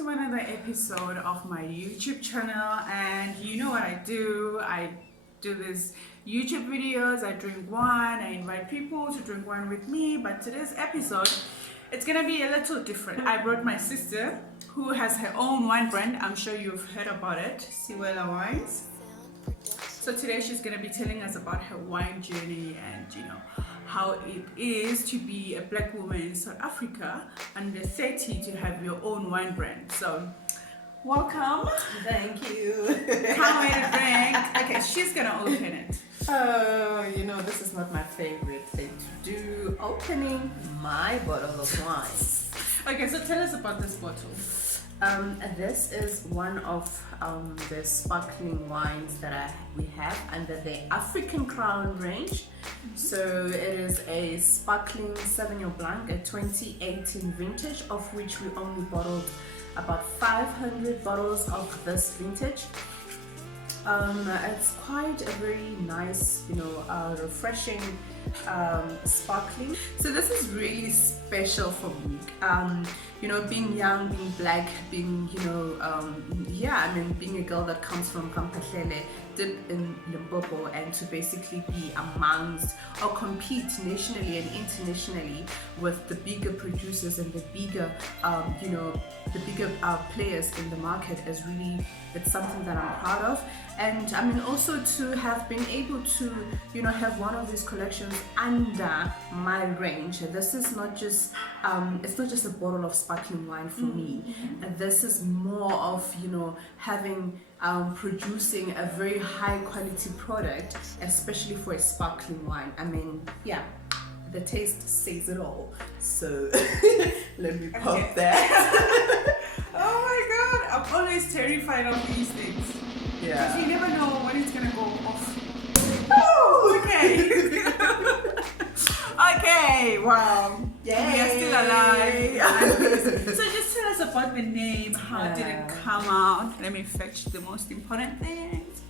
to another episode of my YouTube channel. And you know what I do? I do these YouTube videos, I drink wine, I invite people to drink wine with me. But today's episode, it's gonna be a little different. I brought my sister who has her own wine brand. I'm sure you've heard about it, Siwela Wines. So today she's gonna be telling us about her wine journey and how it is to be a black woman in South Africa under 30 to have your own wine brand. So welcome. Thank you. Can't wait to drink. Okay, she's gonna open it. Oh, this is not my favorite thing to do, opening my bottle of wine. Okay, so tell us about this bottle. This is one of the sparkling wines that we have under the African Crown range. So it is a sparkling Sauvignon Blanc, a 2018 vintage, of which we only bottled about 500 bottles of this vintage. It's quite a very nice, refreshing, sparkling. So this is really special for me. Being young, being black, being, being a girl that comes from Kampahlele, did in Limpopo, and to basically be amongst or compete nationally and internationally with the bigger producers and the bigger, players in the market is really, it's something that I'm proud of. And also to have been able to, have one of these collections under my range. This is not just, it's not just a bottle of sparkling wine for me. This is more of, having, producing a very high quality product, especially for a sparkling wine. The taste says it all. So let me pop that. Oh my god, I'm always terrified of these things. Yeah. Because you never know when it's gonna go off. Oh, okay. Okay, wow. Yay. We are still alive. So just tell us about the name. How did it come out? Let me fetch the most important things.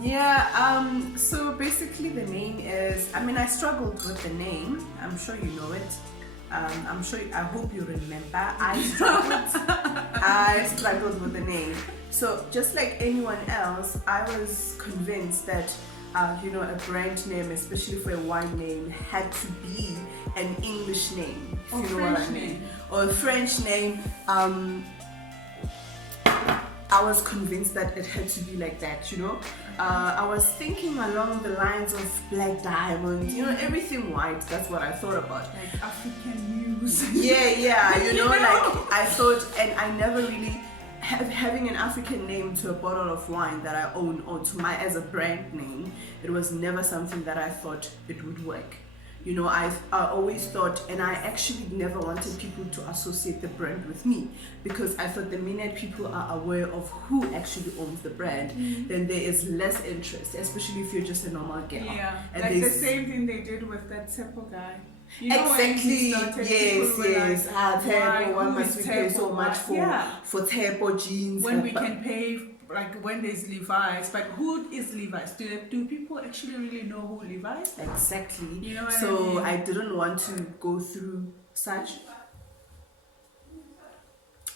Yeah, so basically the name is, I struggled with the name. I'm sure you know it. I hope you remember. I struggled with the name. So just like anyone else, I was convinced that a brand name, especially for a wine name, had to be an English name. Or French name. Or a French name. I was convinced that it had to be like that, I was thinking along the lines of Black Diamond, everything white. That's what I thought about. Like African news. Yeah, like I thought, and I never really having an African name to a bottle of wine that I own or to my as a brand name. It was never something that I thought it would work. I always thought, and I actually never wanted people to associate the brand with me, because I thought the minute people are aware of who actually owns the brand, then there is less interest, especially if you're just a normal girl. Yeah, and like the same thing they did with that Temple guy. Exactly. Yes. Like, why must we pay so much for Tepo jeans? When we can pay, like when there's Levi's, but who is Levi's? Do people actually really know who Levi's is? Exactly. You know what so I didn't want to go through such.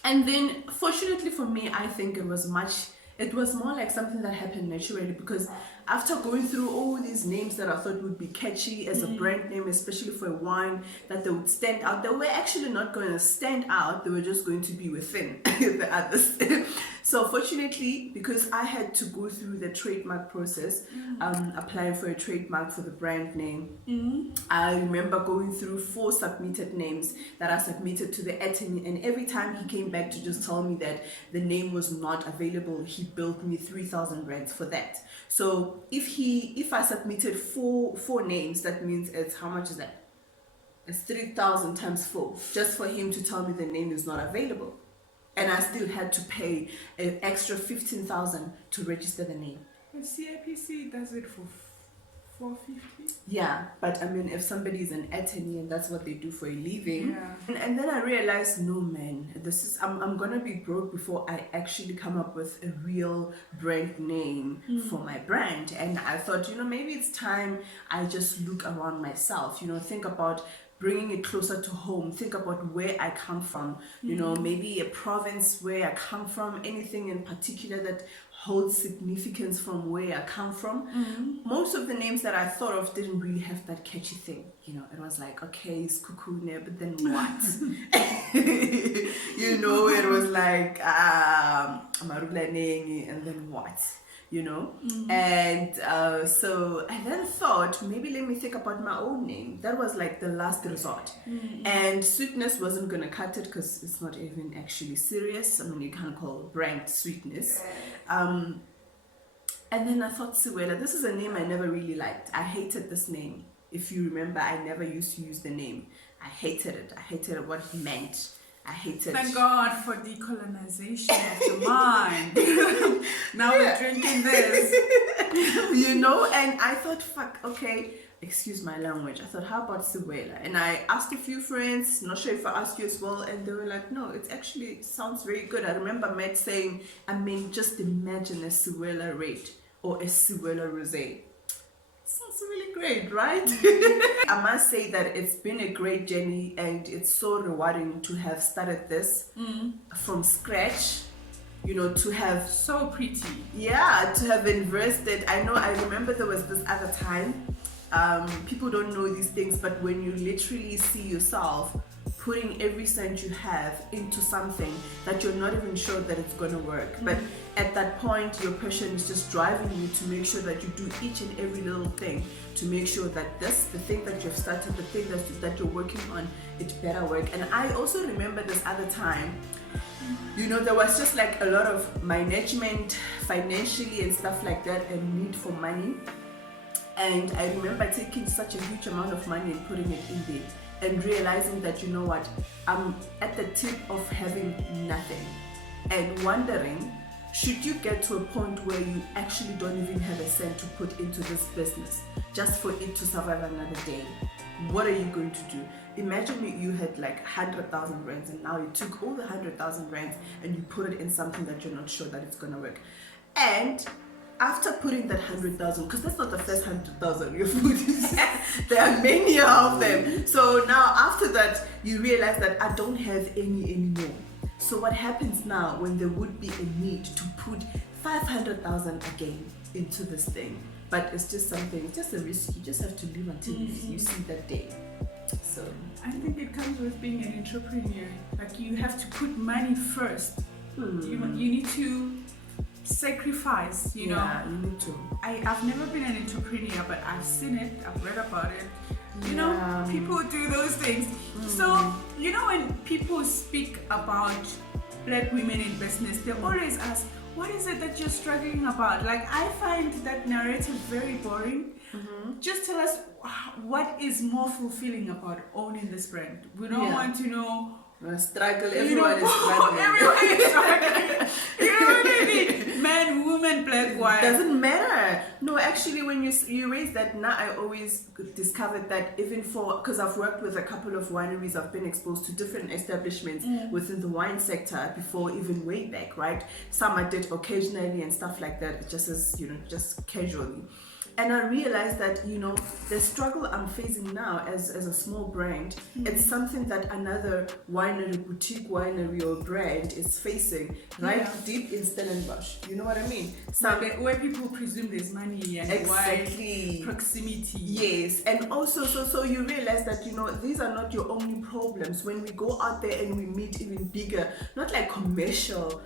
And then, fortunately for me, I think it was more like something that happened naturally, because after going through all these names that I thought would be catchy as a brand name, especially for a wine, that they would stand out, they were actually not going to stand out, they were just going to be within the others. So fortunately, because I had to go through the trademark process, applying for a trademark for the brand name, I remember going through 4 submitted names that I submitted to the attorney, and every time he came back to just tell me that the name was not available, he billed me 3,000 rands for that. So if I submitted four names, that means it's, how much is that? It's 3,000 times 4, just for him to tell me the name is not available. And I still had to pay an extra 15,000 to register the name. But CIPC does it for 450. Yeah, but if somebody is an attorney and that's what they do for a living, and then I realized, no man, this is I'm gonna be broke before I actually come up with a real brand name for my brand. And I thought, maybe it's time I just look around myself, think about bringing it closer to home. Think about where I come from, you know, maybe a province where I come from, anything in particular that holds significance from where I come from. Most of the names that I thought of didn't really have that catchy thing. You know, it was like, okay, it's Kukune, but then what? You know, it was like Marula Nengi, and then what? You know, and so I then thought, maybe let me think about my own name. That was like the last resort. And sweetness wasn't gonna cut it because it's not even actually serious. I mean, you can't call brand sweetness. And then I thought, Siwela, this is a name I never really liked. I hated this name. If you remember, I never used to use the name. I hated it. I hated what it meant. I hated. Thank God for decolonization of the mind. Now we're drinking this. You know, and I thought, fuck, okay, excuse my language. I thought, how about Siwela? And I asked a few friends, not sure if I asked you as well, and they were like, no, it actually sounds very good. I remember Matt saying, I mean, just imagine a Siwela red or a Siwela rosé. Sounds really great, right? I must say that it's been a great journey, and it's so rewarding to have started this from scratch, you know, to have So pretty. yeah, to have invested. I remember there was this other time, people don't know these things, but when you literally see yourself putting every cent you have into something that you're not even sure that it's going to work, but at that point your passion is just driving you to make sure that you do each and every little thing to make sure that the thing that you've started, the thing that you're working on, it better work. And I also remember this other time, you know, there was just like a lot of management financially and stuff like that, and need for money. And I remember taking such a huge amount of money and putting it in there, and realizing that, you know what, I'm at the tip of having nothing, and wondering, should you get to a point where you actually don't even have a cent to put into this business just for it to survive another day, what are you going to do? Imagine you had like 100,000 rands, and now you took all the 100,000 rands and you put it in something that you're not sure that it's gonna work. And after putting that 100,000, because that's not the first 100,000 you've put in, there are many of them. So now after that, you realize that I don't have any anymore. So what happens now when there would be a need to put 500,000 again into this thing? But it's just something, it's just a risk. You just have to live until you see that day. So I think it comes with being an entrepreneur. Like, you have to put money first. You need to sacrifice, you know. Yeah, you need to. I've never been an entrepreneur, but I've seen it, I've read about it. You know, people do those things. So, you know, when people speak about black women in business, they always ask, what is it that you're struggling about? Like, I find that narrative very boring. Just tell us what is more fulfilling about owning this brand. We don't want to know. Struggle, everyone is struggling. Everyone is struggling. You know what I mean? Man, woman, black, white. Doesn't matter. No, actually, when you raise that, now I always discovered that even because I've worked with a couple of wineries, I've been exposed to different establishments within the wine sector before, even way back, right? Some I did occasionally and stuff like that, just as, you know, just casually. And I realized that, you know, the struggle I'm facing now as a small brand, it's something that another winery, boutique winery or brand is facing deep in Stellenbosch. You know what I mean? Where people presume there's money and exactly. Proximity. Yes, and also so you realize that, you know, these are not your only problems. When we go out there and we meet even bigger, not like commercial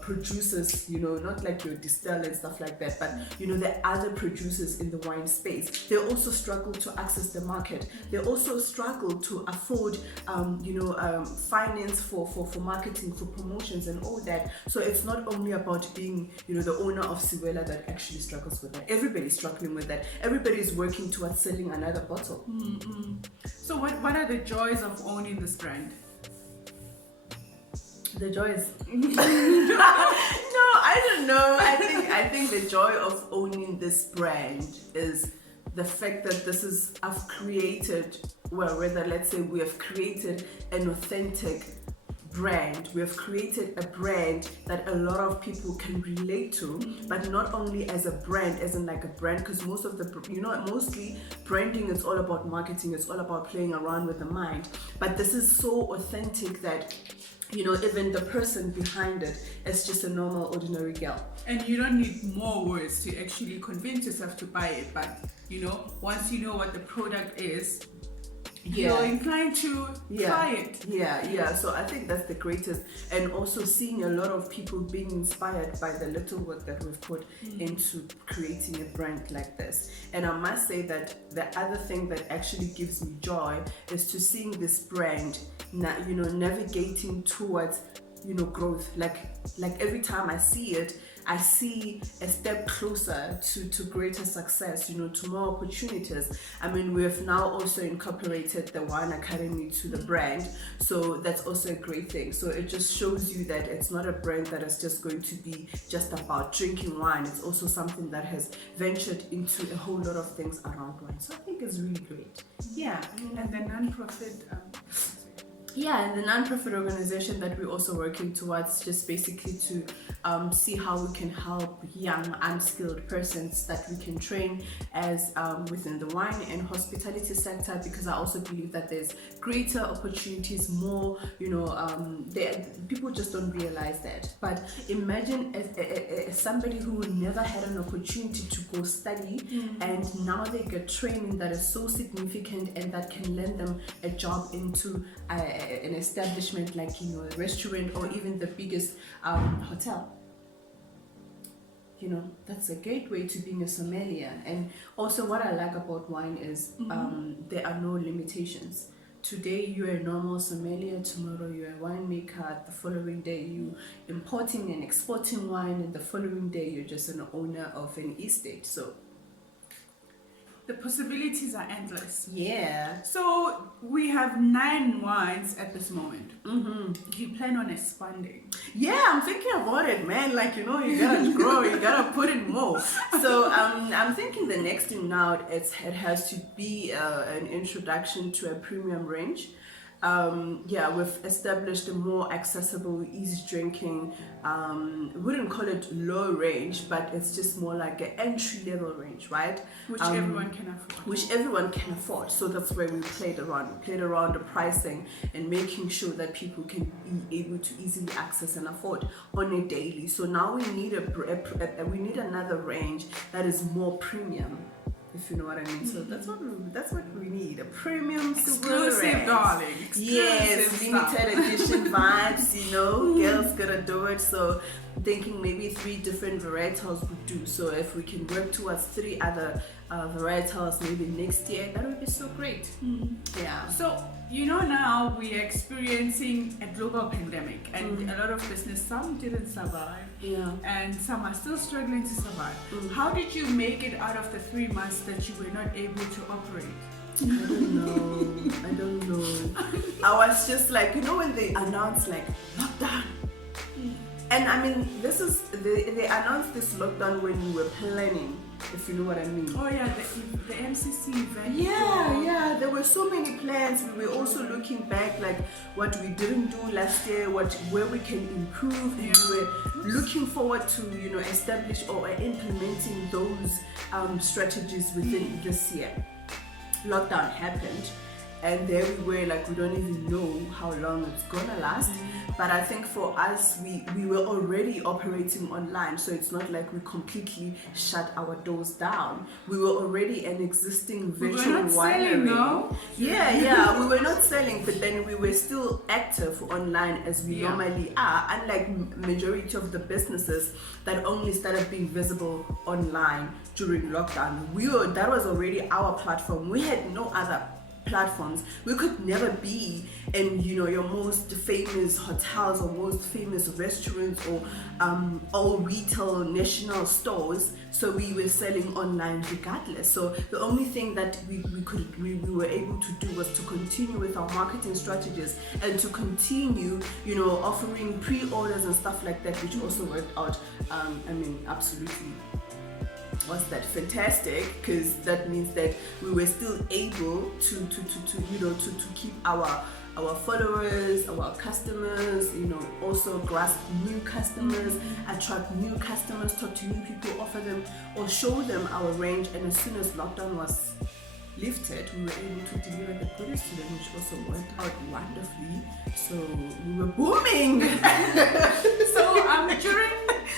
producers, you know, not like your distillers and stuff like that, but, you know, the other producers in the wine space, they also struggle to access the market. They also struggle to afford finance for marketing, for promotions and all that. So it's not only about being, you know, the owner of Siwela that actually struggles with that. Everybody's struggling with that. Everybody's working towards selling another bottle. So what are the joys of owning this brand? The joy is no, I don't know. I think the joy of owning this brand is the fact that I've created, well, rather, let's say we have created an authentic brand. We have created a brand that a lot of people can relate to, but not only as a brand, as in like a brand, because most of the, mostly branding is all about marketing, it's all about playing around with the mind. But this is so authentic that, even the person behind it is just a normal, ordinary girl. And you don't need more words to actually convince yourself to buy it. But, once you know what the product is, you're inclined to try it. Yeah. So I think that's the greatest. And also seeing a lot of people being inspired by the little work that we've put into creating a brand like this. And I must say that the other thing that actually gives me joy is to seeing this brand, navigating towards, growth. Like every time I see it, I see a step closer to greater success, to more opportunities. I mean, we have now also incorporated the Wine Academy to the brand, so that's also a great thing. So it just shows you that it's not a brand that is just going to be just about drinking wine. It's also something that has ventured into a whole lot of things around wine. So I think it's really great. Yeah. And the non-profit... and the non-profit organization that we're also working towards, just basically to see how we can help young unskilled persons that we can train as within the wine and hospitality sector, because I also believe that there's greater opportunities, more, people just don't realize that. But imagine somebody who never had an opportunity to go study, and now they get training that is so significant and that can lend them a job into an establishment like a restaurant or even the biggest hotel. That's a gateway to being a sommelier. And also what I like about wine is there are no limitations. Today you're a normal sommelier, tomorrow you're a winemaker, the following day you importing and exporting wine, and the following day you're just an owner of an estate. So the possibilities are endless. Yeah. So we have 9 wines at this moment. Do you plan on expanding? Yeah, I'm thinking about it, man. You gotta grow, you gotta put in more. So I'm thinking the next thing now, it has to be an introduction to a premium range. We've established a more accessible, easy drinking, wouldn't call it low range, but it's just more like an entry level range, right? Which everyone can afford. Which everyone can afford. So that's where we played around. We played around the pricing and making sure that people can be able to easily access and afford on a daily. So now we need we need another range that is more premium, if you know what I mean. So that's what we need, a premium exclusive, darling. Yes, limited edition vibes, girls gotta do it. So thinking maybe 3 different varietals would do. So if we can work towards 3 other varietals maybe next year, that would be so great. Yeah. So now we are experiencing a global pandemic, and a lot of business, some didn't survive, and some are still struggling to survive. How did you make it out of the 3 months that you were not able to operate? I don't know. I was just when they announced lockdown. And I mean, they announced this lockdown when we were planning, if you know what I mean. Oh yeah, the MCC event. Yeah, there were so many plans. We were also looking back, what we didn't do last year, where we can improve, and we were looking forward to, establish or implementing those strategies within this year. Lockdown happened, and there we were, we don't even know how long it's gonna last. But I think for us, we were already operating online, so it's not like we completely shut our doors down. We were already an existing virtual winery. Selling, no? Yeah, we were not selling, but then we were still active online as we normally are, unlike majority of the businesses that only started being visible online during lockdown. That was already our platform. We had no other platforms. We could never be in your most famous hotels or most famous restaurants or all retail national stores, so we were selling online regardless. So the only thing that we were able to do was to continue with our marketing strategies and to continue offering pre-orders and stuff like that, which also worked out absolutely was that fantastic, because that means that we were still able to keep our followers, our customers, also grasp new customers, attract new customers, talk to new people, offer them or show them our range. And as soon as lockdown was lifted, we were able to deliver the goodies to them, which also worked out wonderfully. So we were booming. So during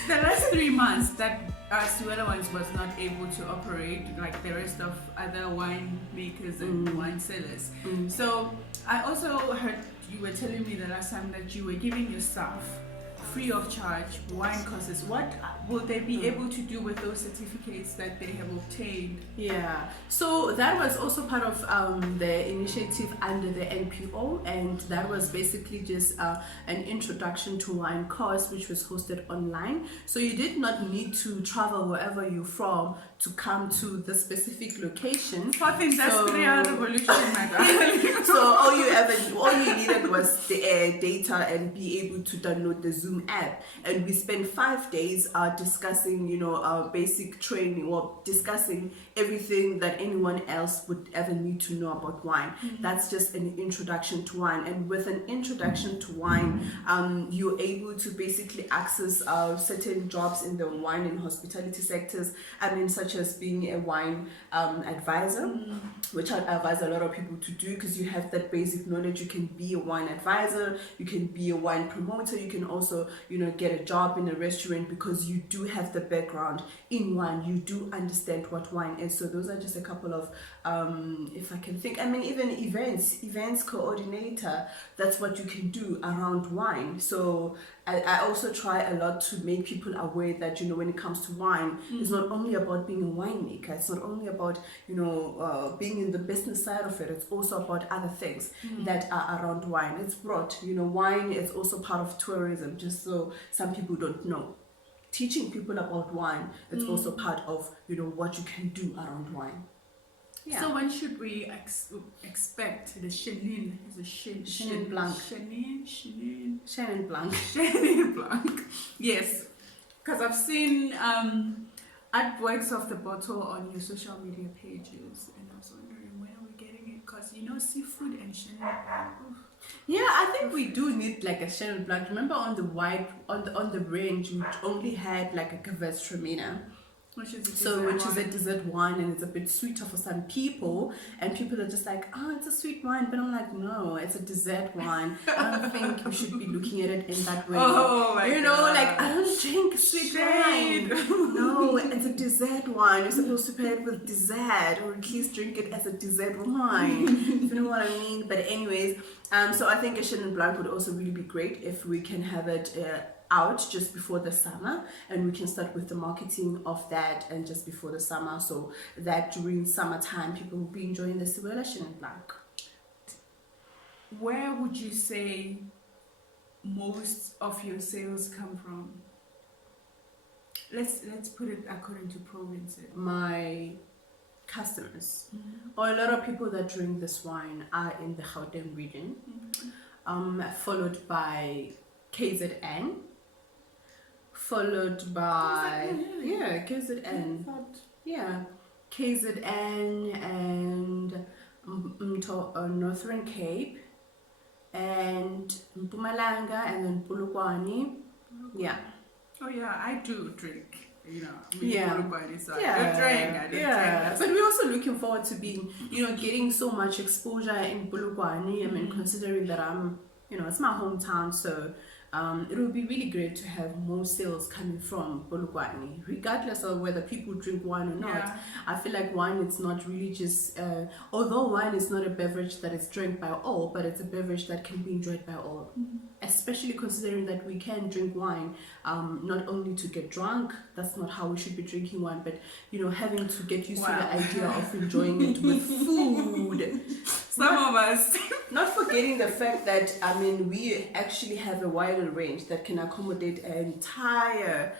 the last 3 months that Siwela Wines was not able to operate like the rest of other wine makers and wine sellers. So I also heard you were telling me the last time that you were giving your staff free of charge wine courses. What will they be able to do with those certificates that they have obtained? Yeah, so that was also part of the initiative under the NPO, and that was basically just an introduction to wine course, which was hosted online. So you did not need to travel wherever you're from to come to the specific location. Fourth industrial revolution, my God. So all you needed was the data and be able to download the Zoom app. And we spent 5 days discussing, our basic training, or discussing everything that anyone else would ever need to know about wine. That's just an introduction to wine. And with an introduction to wine, you're able to basically access certain jobs in the wine and hospitality sectors. Such as being a wine advisor, which I advise a lot of people to do, because you have that basic knowledge. You can be a wine advisor, you can be a wine promoter, you can also, get a job in a restaurant, because you do have the background in wine, you do understand what wine is. So those are just a couple of, if I can think, even events coordinator, that's what you can do around wine. So I also try a lot to make people aware that, when it comes to wine, it's not only about being a winemaker, it's not only about, being in the business side of it, it's also about other things that are around wine. It's broad, wine is also part of tourism, just so some people don't know. Teaching people about wine, it's also part of, what you can do around wine. Yeah. So when should we expect the Chenin? Is it Chenin Blanc. Chenin Blanc. Chenin Blanc. Yes, because I've seen artworks of the bottle on your social media pages, and I was wondering when are we getting it? Because seafood and Chenin Blanc. Yeah, I think we do need like a Chenin Blanc. Remember on the range, we only had like a Gewürztraminer. Which is a dessert wine, and it's a bit sweeter for some people, and people are just like, oh, it's a sweet wine, but I'm like, no, it's a dessert wine. I don't think we should be looking at it in that way. Oh my God. Like, I don't drink sweet wine. No, it's a dessert wine. You're supposed to pair it with dessert, or at least drink it as a dessert wine. If you know what I mean. But anyways, so I think a Chenin Blanc would also really be great if we can have it out just before the summer, and we can start with the marketing of that and just before the summer, so that during summertime people will be enjoying the Siwela Chenin Blanc. Where would you say most of your sales come from? Let's put it according to provinces. My customers, or a lot of people that drink this wine, are in the Gauteng region, followed by KZN, followed by KZN, KZN and Northern Cape and Mpumalanga, and then Polokwane. Yeah. Oh yeah, I do drink. So Yeah. I don't drink. But we're also looking forward to being, getting so much exposure in Polokwane. Considering that I'm, it's my hometown, so it would be really great to have more sales coming from Polokwane, regardless of whether people drink wine or not. Yeah. I feel like wine, it's not really just, although wine is not a beverage that is drank by all, but it's a beverage that can be enjoyed by all. Especially considering that we can drink wine not only to get drunk, that's not how we should be drinking wine, but having to get used to the idea of enjoying it with food. Some of us. Not forgetting the fact that we actually have a wider range that can accommodate an entire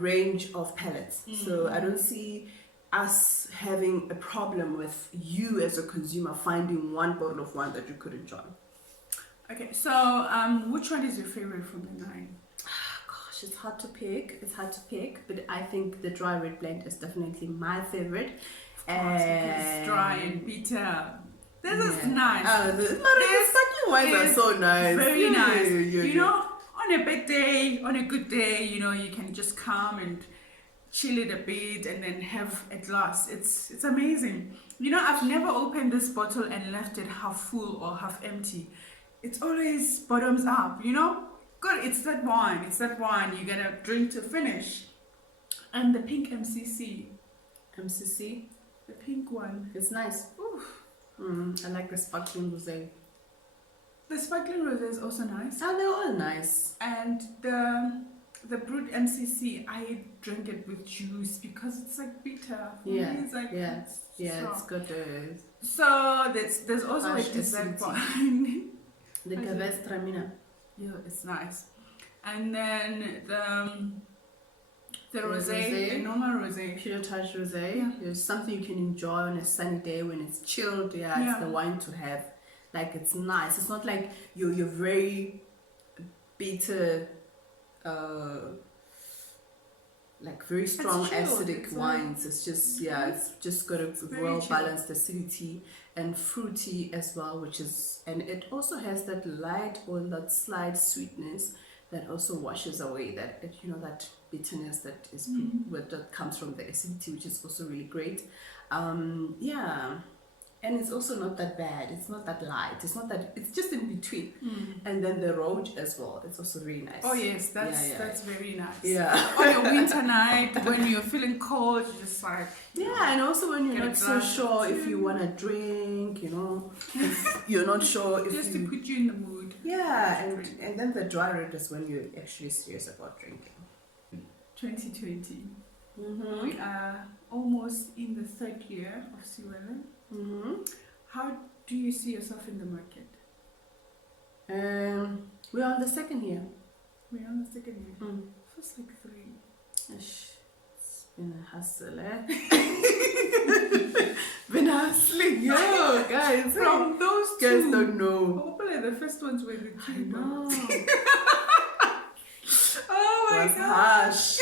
range of palates. So I don't see us having a problem with you as a consumer finding one bottle of wine that you could enjoy. Okay, so which one is your favorite from the 9? it's hard to pick. It's hard to pick, but I think the dry red blend is definitely my favorite. Because it's dry and bitter. This is nice. The sparkling wines are so nice. Very nice. You know, on a bad day, on a good day, you know, you can just come and chill it a bit and then have a glass. It's amazing. You know, I've never opened this bottle and left it half full or half empty. It's always bottoms up, you know? Good, it's that wine. It's that wine you're gonna drink to finish. And the pink MCC. MCC? The pink one. It's nice. I like the sparkling rosé. The sparkling rosé is also nice. Oh, they're all nice. And the brut MCC, I drink it with juice because it's like bitter. For me, it's like it's got so there's also a dessert wine. The Gavestramina. Yeah, it's nice. And then the rosé, the normal rosé. Pilotage rosé. Yeah. It's something you can enjoy on a sunny day when it's chilled. It's the wine to have. Like, it's nice. It's not like you're very bitter, like very strong acidic wines. It's just it's just got a well balanced acidity and fruity as well, and it also has that light or that slight sweetness that also washes away that that bitterness that is that comes from the acidity, which is also really great. And it's also not that bad. It's not that light. It's not that. It's just in between. And then the roach as well. It's also really nice. Oh yes, that's very nice. Yeah. On a winter night when you're feeling cold, you just like and also when you're not so sure if you want to drink, if you're not sure if just to put you in the mood. Yeah, and then the dry red is when you're actually serious about drinking. 2020. We are almost in the third year of Siwela. How do you see yourself in the market? We're on the second year. We're on the second year. Feels like 3. It's been a hustle, been hustling, guys. From those two. Guys don't know. Hopefully the first ones were the I know. Oh my God. gosh.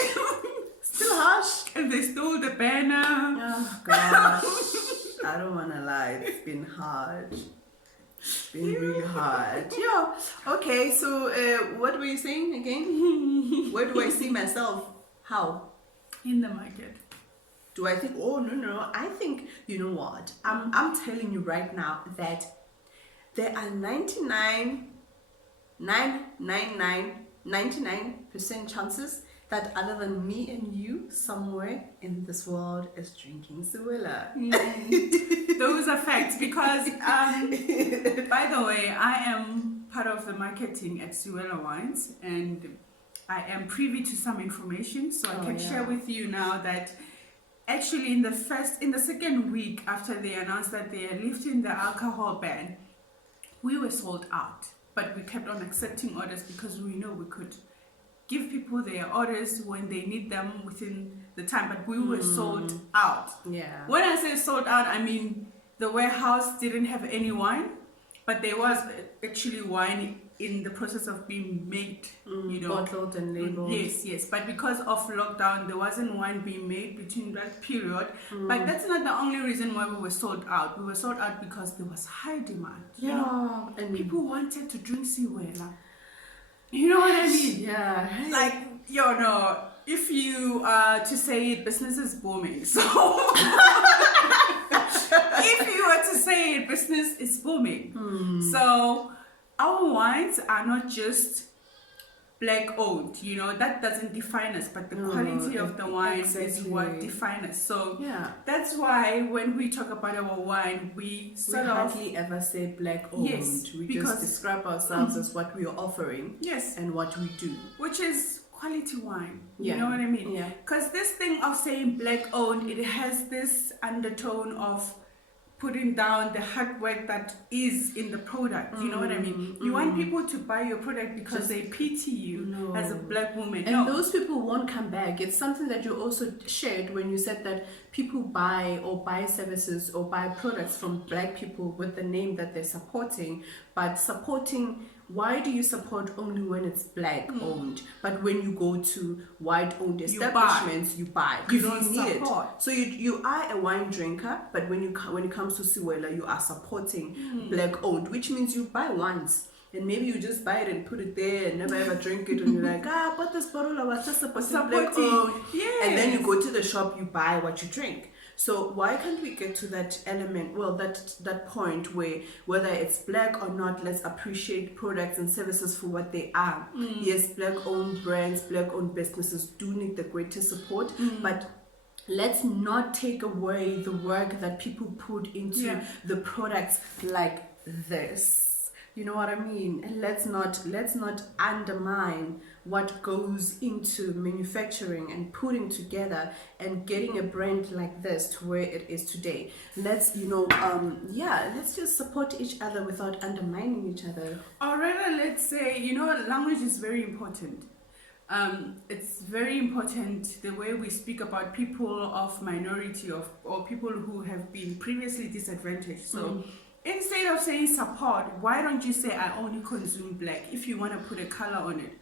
Still harsh. And they stole the banner. Oh gosh. I don't want to lie. It's been hard. It's been really hard. Okay, so what were you saying again? Where do I see myself? How? In the market. Do I think? Oh no! I think, you know what? I'm telling you right now that there are 99% chances that other than me and you, somewhere in this world is drinking Siwela. Those are facts because, by the way, I am part of the marketing at Siwela Wines and I am privy to some information, so I can share with you now that actually in the second week after they announced that they are lifting the alcohol ban, we were sold out, but we kept on accepting orders because we know we could give people their orders when they need them within the time, but we were sold out. Yeah. When I say sold out, I mean the warehouse didn't have any wine, but there was actually wine in the process of being made, bottled and labeled. Yes, but because of lockdown, there wasn't wine being made between that period. But that's not the only reason why we were sold out. We were sold out because there was high demand. And people wanted to drink Siwela. You know what I mean? Yeah. Like, if you to say it, business is booming. So if you were to say it, business is booming. So our wines are not just black owned, that doesn't define us, but the quality of the wine is what defines us. So that's why when we talk about our wine, we hardly ever say black owned. Yes, we just describe ourselves as what we are offering. Yes. And what we do. Which is quality wine. Yeah. You know what I mean? Yeah. Because this thing of saying black owned, it has this undertone of putting down the hard work that is in the product. You know what I mean? You want people to buy your product because they pity you as a black woman. And those people won't come back. It's something that you also shared when you said that people buy services or buy products from black people with the name that they're supporting, but supporting why do you support only when it's black owned, but when you go to white owned establishments you buy? You Because don't you need support. it. So you are a wine drinker, but when it comes to Siwela, you are supporting black owned, which means you buy wines. And maybe you just buy it and put it there and never ever drink it, and you're like, I bought this bottle, I was just supporting black owned. Yes. And then you go to the shop, you buy what you drink. So why can't we get to that element, well, that point where whether it's black or not, let's appreciate products and services for what they are. Yes, black owned brands, black owned businesses do need the greatest support, but let's not take away the work that people put into the products like this. You know what I mean? And let's not undermine what goes into manufacturing and putting together and getting a brand like this to where it is today. Let's let's just support each other without undermining each other. Or rather, let's say, language is very important. It's very important the way we speak about people of minority or people who have been previously disadvantaged. So instead of saying support, why don't you say I only consume black if you want to put a color on it?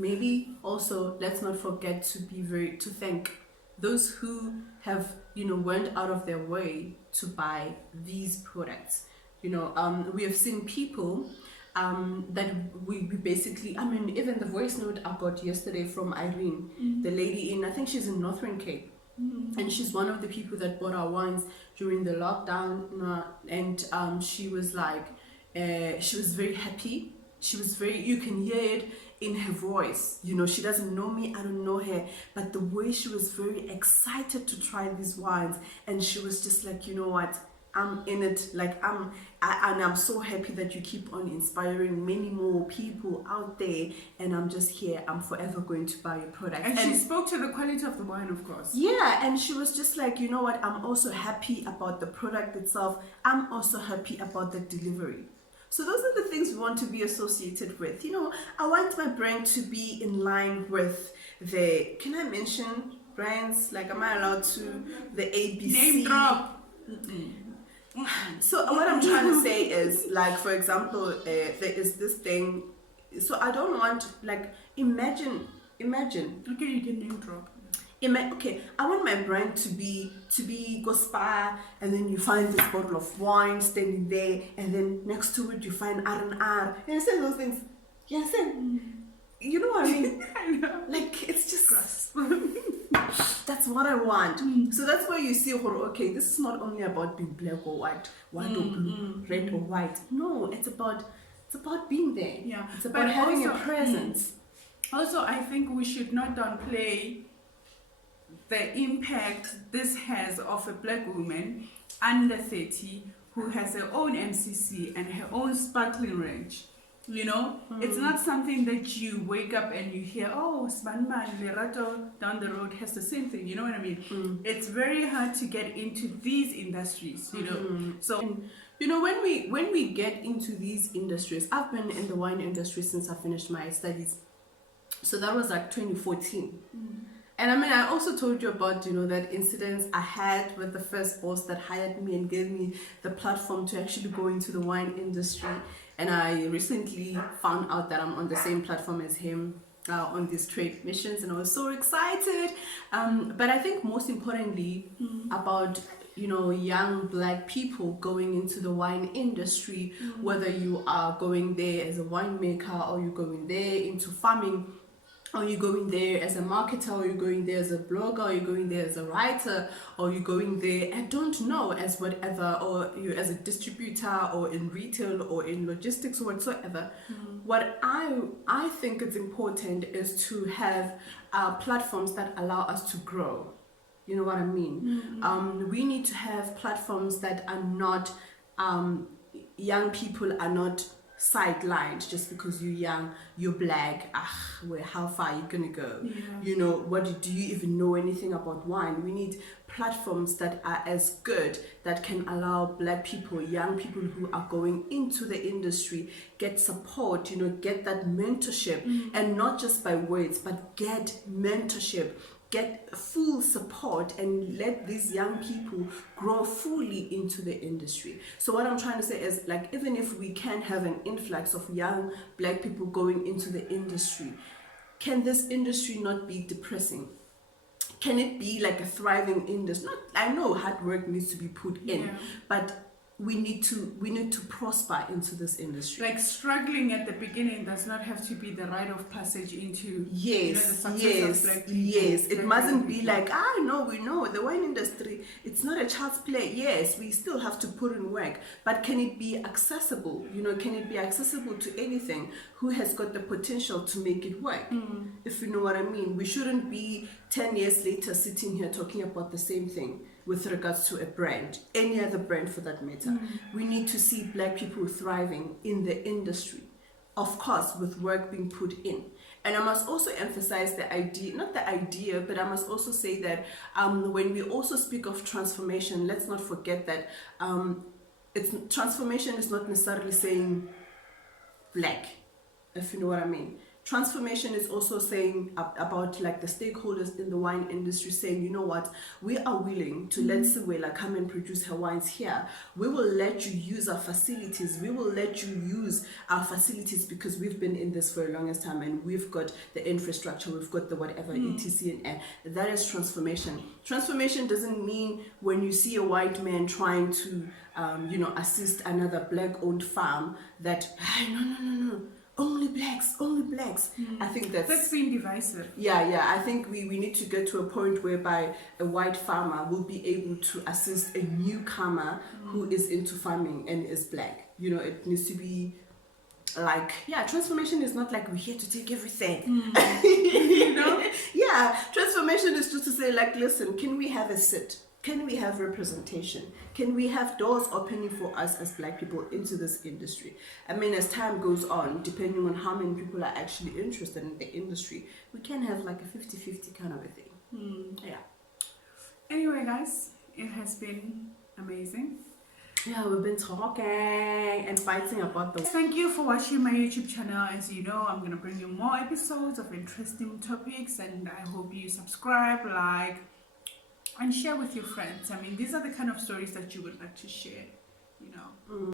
Maybe also let's not forget to thank those who have went out of their way to buy these products. We have seen people that we basically, even the voice note I got yesterday from Irene, the lady I think she's in Northern Cape. And she's one of the people that bought our wines during the lockdown, and she was like, she was very happy. You can hear it in her voice. She doesn't know me, I don't know her, but the way she was very excited to try these wines, and she was just like, you know what, I'm in it, like I'm so happy that you keep on inspiring many more people out there, and I'm just here, I'm forever going to buy your product. And she spoke to the quality of the wine, of course. Yeah, and she was just like, you know what, I'm also happy about the product itself, I'm also happy about the delivery. So those are the things we want to be associated with. I want my brand to be in line with can I mention brands? Like, am I allowed to? The ABC? Name drop. So what I'm trying to say is, like, for example, there is this thing. So I don't want, like, imagine. Okay, you can name drop. Okay, I want my brand to be go spa, and then you find this bottle of wine standing there, and then next to it you find R&R. You understand those things? You understand? You know what I mean? I know. Like, it's just Gross. that's what I want. So that's why you see, okay, this is not only about being black or white or blue, red or white. No, it's about being there. Yeah, it's about having a presence. Also, I think we should not downplay the impact this has of a black woman under 30 who has her own MCC and her own sparkling range. It's not something that you wake up and you hear, oh, Spanman Lerato down the road has the same thing. You know what I mean? It's very hard to get into these industries, So, when we get into these industries, I've been in the wine industry since I finished my studies. So that was like 2014. And I also told you about, that incident I had with the first boss that hired me and gave me the platform to actually go into the wine industry. And I recently found out that I'm on the same platform as him on these trade missions, and I was so excited. But I think most importantly about, young black people going into the wine industry, whether you are going there as a winemaker, or you're going there into farming, or you're going there as a marketer, or you're going there as a blogger, or you're going there as a writer, or you're going there, I don't know, as whatever, or you as a distributor, or in retail, or in logistics, or whatsoever. What I think is important is to have platforms that allow us to grow. You know what I mean? We need to have platforms that are not, young people are not sidelined just because you're young, you're black. How far are you gonna go? What do you even know anything about wine? We need platforms that are as good, that can allow black people, young people who are going into the industry, get support, get that mentorship, and not just by words, but get mentorship get full support and let these young people grow fully into the industry. So what I'm trying to say is, like, even if we can have an influx of young black people going into the industry, can this industry not be depressing? Can it be like a thriving industry? Not, I know hard work needs to be put in, but we need to prosper into this industry. Like struggling at the beginning does not have to be the rite of passage into Yes, the success yes, of black people. yes. It mustn't be people. like, we know the wine industry, it's not a child's play. Yes, we still have to put in work, but can it be accessible? Can it be accessible to anything who has got the potential to make it work? If you know what I mean. We shouldn't be 10 years later sitting here talking about the same thing with regards to a brand, any other brand for that matter. We need to see black people thriving in the industry, of course, with work being put in. And I must also emphasize the idea, not the idea, but I must also say that when we also speak of transformation, let's not forget that transformation is not necessarily saying black, if you know what I mean. Transformation is also saying about like the stakeholders in the wine industry saying, you know what, we are willing to let Siwela come and produce her wines here. We will let you use our facilities. We will let you use our facilities because we've been in this for the longest time and we've got the infrastructure, we've got the whatever, etc. And that is transformation. Transformation doesn't mean when you see a white man trying to, assist another black-owned farm that, no. Only blacks. I think that's being divisive. Yeah. I think we need to get to a point whereby a white farmer will be able to assist a newcomer who is into farming and is black. It needs to be like, transformation is not like we're here to take everything. Transformation is just to say, like, listen, can we have a sit? Can we have representation? Can we have doors opening for us as black people into this industry? I mean, as time goes on, depending on how many people are actually interested in the industry, we can have like a 50-50 kind of a thing. Anyway, guys, it has been amazing. Yeah, we've been talking and fighting about the... Thank you for watching my YouTube channel. As you know, I'm going to bring you more episodes of interesting topics, and I hope you subscribe, like, and share with your friends. I mean, these are the kind of stories that you would like to share,